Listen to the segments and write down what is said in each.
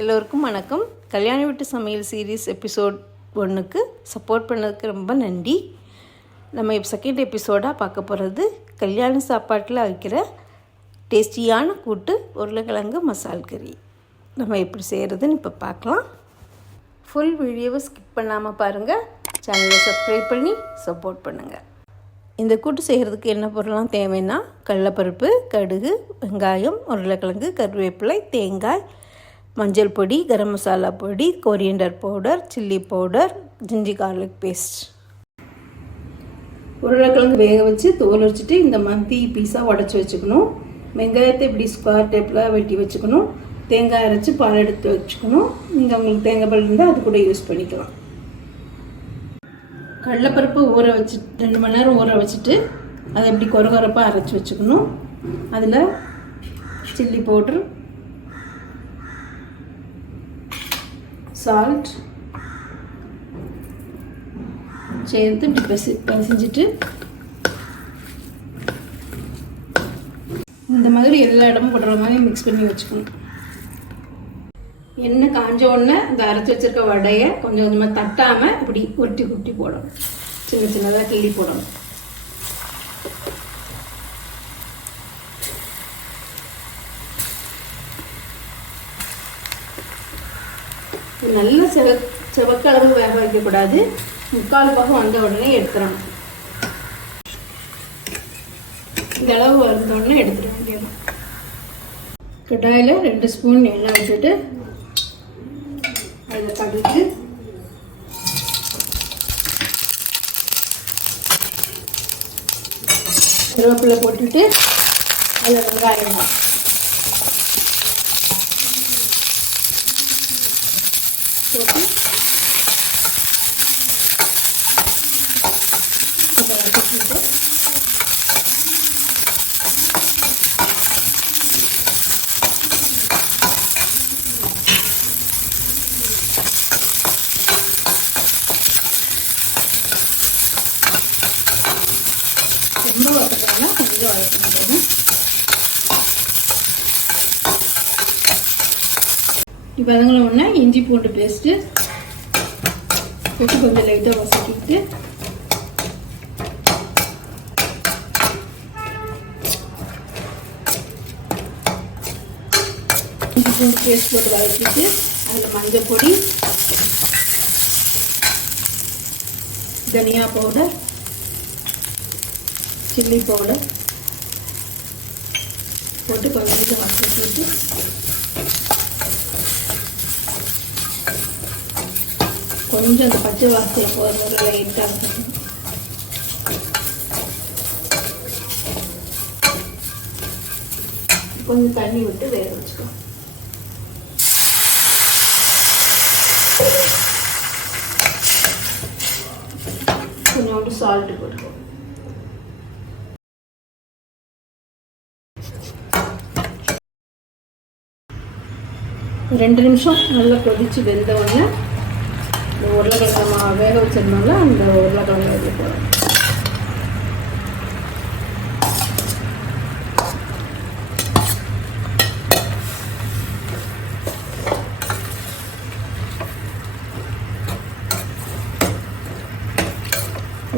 எல்லோருக்கும் வணக்கம். கல்யாணி வீட்டு சமையல் சீரீஸ் எபிசோட் 1க்கு சப்போர்ட் பண்ணதுக்கு ரொம்ப நன்றி. நம்ம இப்போ செகண்ட் எபிசோடாக பார்க்க போகிறது கல்யாண சாப்பாட்டில் வைக்கிற டேஸ்டியான கூட்டு உருளைக்கிழங்கு மசால் கறி. நம்ம எப்படி செய்கிறதுன்னு இப்போ பார்க்கலாம். ஃபுல் வீடியோவை ஸ்கிப் பண்ணாமல் பாருங்கள். சேனலை சப்ஸ்கிரைப் பண்ணி சப்போர்ட் பண்ணுங்கள். இந்த கூட்டு செய்கிறதுக்கு என்ன பொருள்லாம் தேவைன்னா கடலைப்பருப்பு, கடுகு, வெங்காயம், உருளைக்கிழங்கு, கருவேப்பிலை, தேங்காய், மஞ்சள் பொடி, கரம் மசாலா பொடி, coriander powder, chilli powder, ginger garlic paste. உருளைக்கிழங்கு வேக வச்சு தோல் வச்சுட்டு இந்த மாதிரி பீஸாக உடச்சி வச்சுக்கணும். வெங்காயத்தை இப்படி ஸ்கொயர் டைப்பில் வெட்டி வச்சுக்கணும். தேங்காய் அரைச்சி பால் எடுத்து வச்சுக்கணும். நீங்கள் உங்களுக்கு தேங்காய் பால் இருந்தால் அது கூட யூஸ் பண்ணிக்கலாம். கடலைப்பருப்பு ஊற வச்சு 2 மணி நேரம் ஊற வச்சுட்டு அதை எப்படி கொரகொரப்பாக அரைச்சி வச்சுக்கணும். அதில் சில்லி பவுட்ரு, சால்ட் சேர்த்து இப்படி பிசைஞ்சிட்டு இந்த மாதிரி எல்லா இடமும் போடுற மாதிரி மிக்ஸ் பண்ணி வச்சுக்கணும். எண்ணெய் காஞ்ச உடனே இந்த அரைச்சி வச்சுருக்க வடையை கொஞ்சம் கொஞ்சமாக தட்டாமல் இப்படி உருட்டி குட்டி போடணும். சின்ன சின்னதாக கிள்ளி போடணும். நல்ல செவக்க அளவு வேக வைக்கக்கூடாது. 3/4 பாகம் வந்த உடனே எடுத்துடணும். இந்த அளவு வந்த உடனே எடுத்துட வேண்டியது. கடாயில் 2 ஸ்பூன் எண்ணெய் விட்டுட்டு அதில் கடுகு, கருவேப்பிலை போட்டுட்டு அதில் வெங்காயம் போட்டு ரொம்ப வதக்கினா கொஞ்சம் வதக்கணும். இப்போ வதங்கின உடனே இஞ்சி பூண்டு பேஸ்ட்டு போட்டு கொஞ்சம் லைட்டாக வதக்கிட்டு இஞ்சி பூண்டு பேஸ்ட் போட்டு வதக்கிட்டு அதில் மஞ்சள் பொடி, தனியா பவுடர், சில்லி பவுடர் போட்டு கொஞ்சம் வதக்கிட்டு கொஞ்சம் அந்த பச்சை வாசனை போகிற லைட்டாக இருக்கணும். கொஞ்சம் தண்ணி விட்டு வேக வச்சுக்கலாம். கொஞ்சோண்டு சால்ட்டு போட்டுக்கோ. ரெண்டு நிமிஷம் நல்லா கொதிச்சு வெந்த உடனே இந்த உருளைக்கிழங்கு வேக வச்சிருந்தோம்ல அந்த உருளைக்கிழங்கு அதில் போடணும்.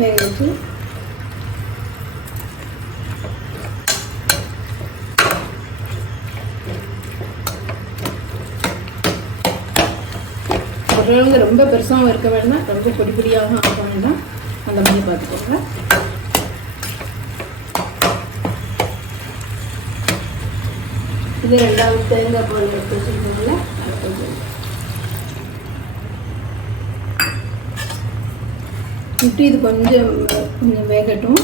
வேக வச்சு உருளைக்கிழங்கு ரொம்ப பெருசாகவும் இருக்க வேண்டாம், ரொம்ப பொடி பொடியாகவும் ஆக்க வேண்டாம். அந்த மாதிரி பார்த்துக்கோங்க. இது 2வது தேங்காய் பால் எடுத்து வச்சுருக்கோம்ல அதை கொஞ்சம் விட்டு இது கொஞ்சம் வேகட்டும்.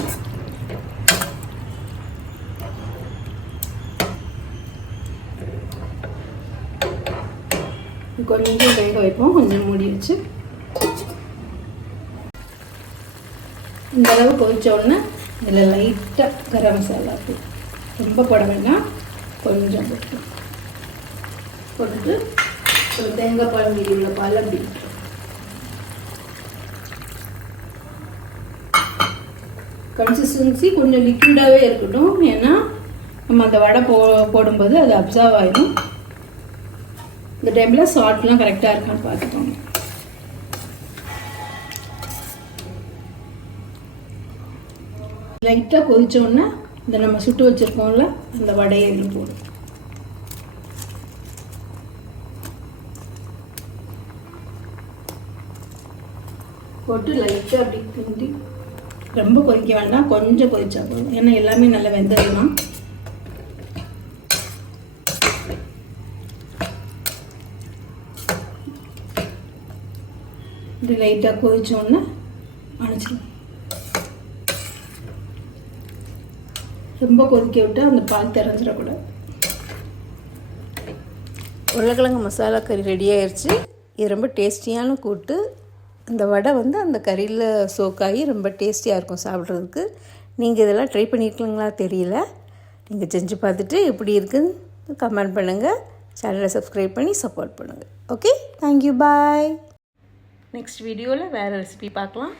கொஞ்சம் வேக வைப்போம். கொஞ்சம் மூடி வச்சு இந்த அளவு கொதிச்ச உடனே இதில் லைட்டாக கரம் மசாலா ரொம்ப போட வேண்டாம், கொஞ்சம் போட்டுட்டு ஒரு தேங்காய் பால் மீதி உள்ள பால் அப்படி கன்சிஸ்டன்சி கொஞ்சம் லிக்விடாகவே இருக்கட்டும். ஏன்னா நம்ம அந்த வடை போடும்போது அது அப்சர்வ் ஆகிடும். இந்த டைமில் சால்ட்லாம் கரெக்டாக இருக்கான்னு பார்த்துக்கோங்க. லைட்டாக கொதிச்சோடனே இந்த நம்ம சுட்டு வச்சுருக்கோம்ல இந்த வடையை இதில் போடும். போட்டு லைட்டாக அப்படி கிண்டி, ரொம்ப கொதிக்க வேண்டாம், கொஞ்சம் கொதிச்சா போதும். ஏன்னா எல்லாமே நல்லா வெந்ததுலாம். இப்படி லைட்டாக கொதிச்சோடனே அணைச்சிடும். ரொம்ப கொதிக்க விட்டு அந்த பால் திறஞ்சிடக்கூடாது. உருளைக்கிழங்கு மசாலா கறி ரெடி ஆயிடுச்சு. இது ரொம்ப டேஸ்டியான கூட்டு. இந்த வடை வந்து அந்த கறியில் சோக்காகி ரொம்ப டேஸ்டியாக இருக்கும் சாப்பிட்றதுக்கு. நீங்கள் இதெல்லாம் ட்ரை பண்ணியிருக்கீங்களா தெரியல. நீங்கள் செஞ்சு பார்த்துட்டு எப்படி இருக்குன்னு கமெண்ட் பண்ணுங்கள். சேனலை சப்ஸ்கிரைப் பண்ணி சப்போர்ட் பண்ணுங்கள். ஓகே, தேங்க்யூ, பாய். நெக்ஸ்ட் வீடியோவில் வேறு ரெசிபி பார்க்கலாம்.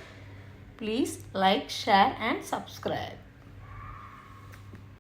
Please like, share and subscribe.